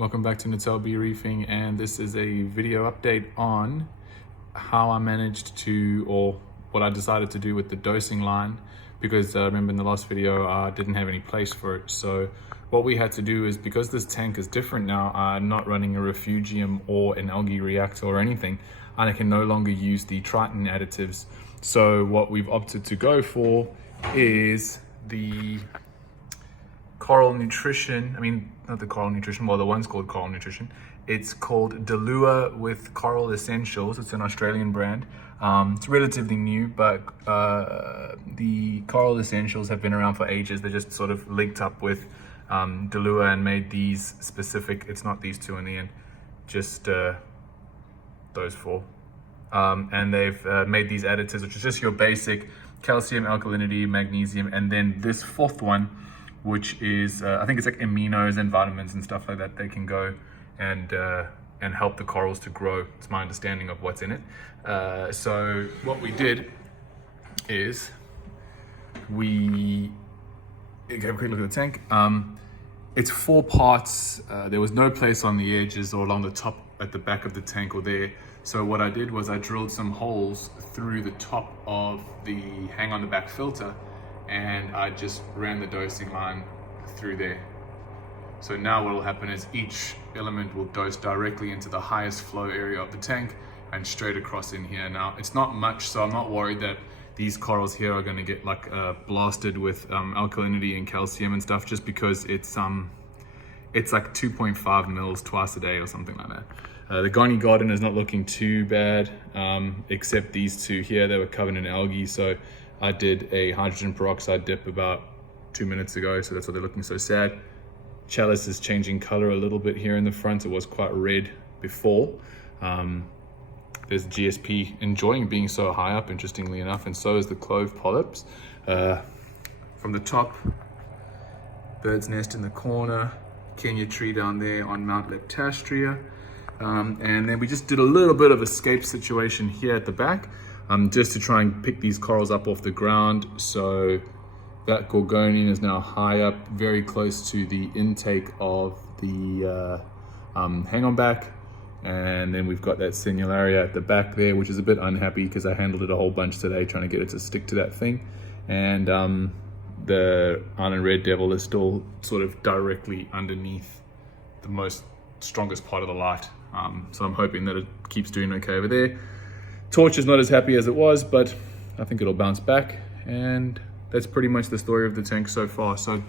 Welcome back to Natal Bee Reefing, and this is a video update on how I managed to, or what I decided to do with the dosing line, because remember in the last video I didn't have any place for it. So what we had to do is, because this tank is different now, I'm not running a refugium or an algae reactor or anything, and I can no longer use the Triton additives. So what we've opted to go for is the Coral Nutrition, not the Coral Nutrition, well, the one's called Coral Nutrition. It's called Dilua with Coral Essentials. It's an Australian brand. It's relatively new, but the Coral Essentials have been around for ages. They just sort of linked up with Dilua and made these specific. It's not these two in the end, just those four. And they've made these additives, which is just your basic calcium, alkalinity, magnesium, and then this fourth one, which is I think it's like aminos and vitamins and stuff like that. They can go and help the corals to grow. It's my understanding of what's in it. So what we did is we have a quick look at the tank. It's 4 parts. There was no place on the edges or along the top at the back of the tank or there. So what I did was I drilled some holes through the top of the hang on the back filter, and I just ran the dosing line through there. So now what will happen is each element will dose directly into the highest flow area of the tank and straight across in here. Now it's not much, so I'm not worried that these corals here are going to get like blasted with alkalinity and calcium and stuff, just because it's like 2.5 mils twice a day or something like that. The Goni Garden is not looking too bad, except these two here. They were covered in algae, so I did a hydrogen peroxide dip about 2 minutes ago, so that's why they're looking so sad. Chalice is changing color a little bit here in the front. It was quite red before. There's GSP enjoying being so high up, interestingly enough, and so is the clove polyps. From the top, bird's nest in the corner, Kenya tree down there on Mount Leptastria. And then we just did a little bit of escape situation here at the back, just to try and pick these corals up off the ground. So that Gorgonian is now high up, very close to the intake of the hang-on back. And then we've got that Senularia at the back there, which is a bit unhappy because I handled it a whole bunch today trying to get it to stick to that thing. And the Island Red Devil is still sort of directly underneath the strongest part of the light. So I'm hoping that it keeps doing okay over there. Torch is not as happy as it was, but I think it'll bounce back. And that's pretty much the story of the tank so far. So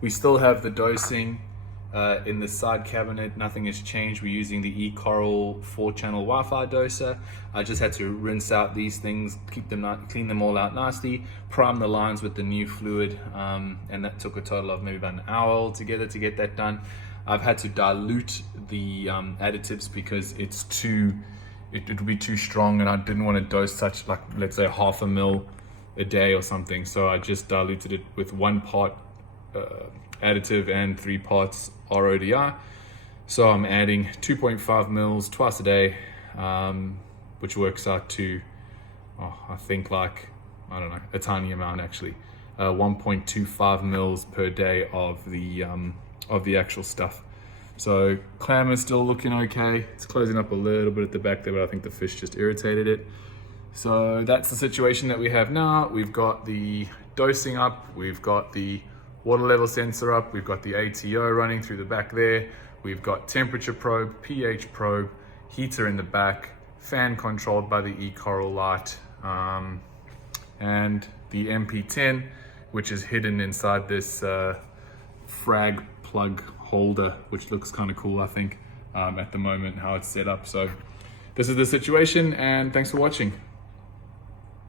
we still have the dosing in the side cabinet. Nothing has changed. We're using the eCoral 4-channel Wi-Fi doser. I just had to rinse out these things, clean them all out nicely, prime the lines with the new fluid, and that took a total of maybe about an hour altogether to get that done. I've had to dilute the additives because it would be too strong, and I didn't want to dose such, like, let's say 0.5 ml a day or something. So I just diluted it with 1 part additive and 3 parts RODI. So I'm adding 2.5 mils twice a day, which works out to, I think, like, I don't know, a tiny amount actually. 1.25 mils per day of the actual stuff. So clam is still looking okay. It's closing up a little bit at the back there, but I think the fish just irritated it. So that's the situation that we have now. We've got the dosing up, we've got the water level sensor up, we've got the ATO running through the back there, we've got temperature probe, pH probe, heater in the back, fan controlled by the eCoral light, and the MP10, which is hidden inside this frag plug holder, which looks kind of cool, I think, at the moment, how it's set up. So this is the situation, and thanks for watching.